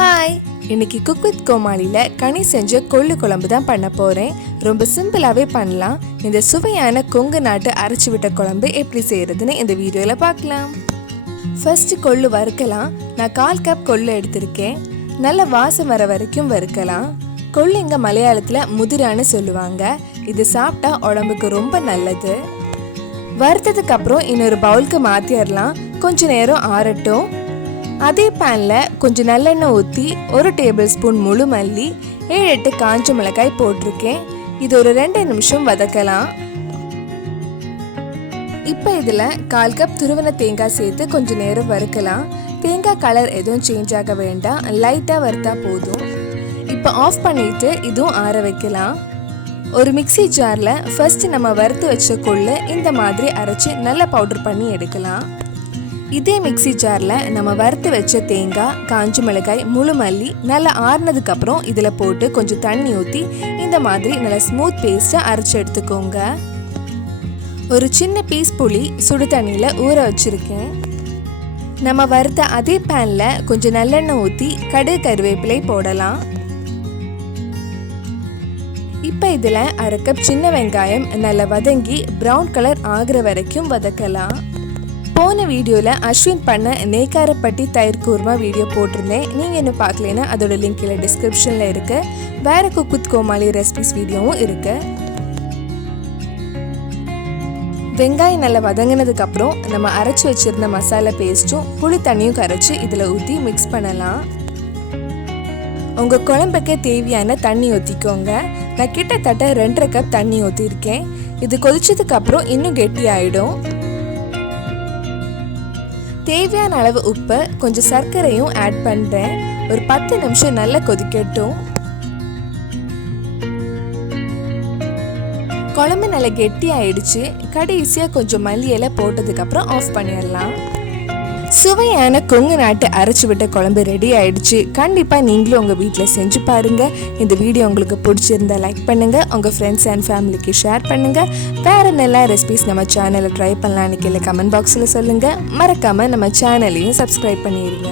Hi, இன்னைக்கு cook with கோமாளியில் கனி செஞ்ச கொள்ளு குழம்பு தான் பண்ண போகிறேன். ரொம்ப சிம்பிளாகவே பண்ணலாம். இந்த சுவையான கொங்கு நாட்டு அரைச்சி விட்ட குழம்பு எப்படி செய்கிறதுன்னு இந்த வீடியோவில் பார்க்கலாம். ஃபர்ஸ்ட் கொள்ளு வறுக்கலாம். நான் 1/4 கப் கொள்ளு எடுத்திருக்கேன். நல்ல வாசம் வர வரைக்கும் வறுக்கலாம். கொள்ளு இங்கே மலையாளத்தில் முதிரான்னு சொல்லுவாங்க. இது சாப்பிட்டா உடம்புக்கு ரொம்ப நல்லது. வறுத்ததுக்கு அப்புறம் இன்னொரு பவுலுக்கு மாற்றிடலாம். கொஞ்ச நேரம் ஆறட்டும். அதே பேனில் கொஞ்சம் நல்லெண்ணெய் ஊற்றி 1 டேபிள் ஸ்பூன் முழு மல்லி, 7-8 காஞ்ச மிளகாய் போட்டிருக்கேன். இது ஒரு 2 நிமிஷம் வதக்கலாம். இப்போ இதில் 1/4 கப் துருவன தேங்காய் சேர்த்து கொஞ்சம் நேரம் வறுக்கலாம். தேங்காய் கலர் எதுவும் சேஞ்ச் ஆக வேண்டாம், லைட்டாக வறுத்தா போதும். இப்போ ஆஃப் பண்ணிவிட்டு இதுவும் ஆற வைக்கலாம். ஒரு மிக்ஸி ஜாரில் ஃபர்ஸ்ட் நம்ம வறுத்து வச்ச கொள்ளு இந்த மாதிரி அரைச்சி நல்லா பவுடர் பண்ணி எடுக்கலாம். இதே மிக்ஸி ஜாரில் நம்ம வறுத்து வச்ச தேங்காய், காஞ்ச மிளகாய், முழு மல்லி நல்லா ஆறுனதுக்கப்புறம் இதில் போட்டு கொஞ்சம் தண்ணி ஊற்றி இந்த மாதிரி நல்லா ஸ்மூத் பேஸ்ட்டாக அரைச்சி எடுத்துக்கோங்க. ஒரு சின்ன பீஸ் புளி சுடு தண்ணியில் ஊற வச்சுருக்கேன். நம்ம வறுத்த அதே பேனில் கொஞ்சம் நல்லெண்ணெய் ஊற்றி கடுகு கருவேப்பிலை போடலாம். இப்போ இதில் 1/2 கப் சின்ன வெங்காயம் நல்லா வதங்கி ப்ரௌன் கலர் ஆகிற வரைக்கும் வதக்கலாம். போன வீடியோவில் அஸ்வின் பண்ண நெய்க்காரப்பட்டி தயிர் கூர்மா வீடியோ போட்டிருந்தேன். நீங்கள் இன்னும் பார்க்கலன்னா அதோட லிங்க் கீழே டிஸ்கிரிப்ஷனில் இருக்குது. வேறு குக் வித் கோமாளி ரெசிபிஸ் வீடியோவும் இருக்குது. வெங்காயம் நல்லா வதங்கினதுக்கப்புறம் நம்ம அரைச்சி வச்சுருந்த மசாலா பேஸ்ட்டும் புளி தண்ணியும் கரைச்சி இதில் ஊற்றி மிக்ஸ் பண்ணலாம். உங்கள் குழம்புக்கே தேவையான தண்ணி ஊற்றிக்கோங்க. நான் கிட்டத்தட்ட 2.5 கப் தண்ணி ஊற்றிருக்கேன். இது கொதிச்சதுக்கப்புறம் இன்னும் கெட்டி ஆகிடும். தேவையான அளவு உப்பு, கொஞ்சம் சர்க்கரையும் ஆட் பண்ணுறேன். ஒரு 10 நிமிஷம் நல்லா கொதிக்கட்டும். குழம்பு நல்லா கெட்டி ஆயிடுச்சு. கடைசியாக கொஞ்சம் மல்லி இலை போட்டதுக்கப்புறம் ஆஃப் பண்ணிடலாம். சுவையான கொங்கு நாட்டு அரைச்சி விட்ட குழம்பு ரெடி ஆயிடுச்சு. கண்டிப்பாக நீங்களும் உங்கள் வீட்டில் செஞ்சு பாருங்கள். இந்த வீடியோ உங்களுக்கு பிடிச்சிருந்தா லைக் பண்ணுங்கள், உங்கள் ஃப்ரெண்ட்ஸ் அண்ட் ஃபேமிலிக்கு ஷேர் பண்ணுங்கள். வேறு நல்ல ரெசிபிஸ் நம்ம சேனலில் ட்ரை பண்ணலான்னு கீழே கமெண்ட் பாக்ஸில் சொல்லுங்கள். மறக்காமல் நம்ம சேனலையும் சப்ஸ்கிரைப் பண்ணிடுங்க.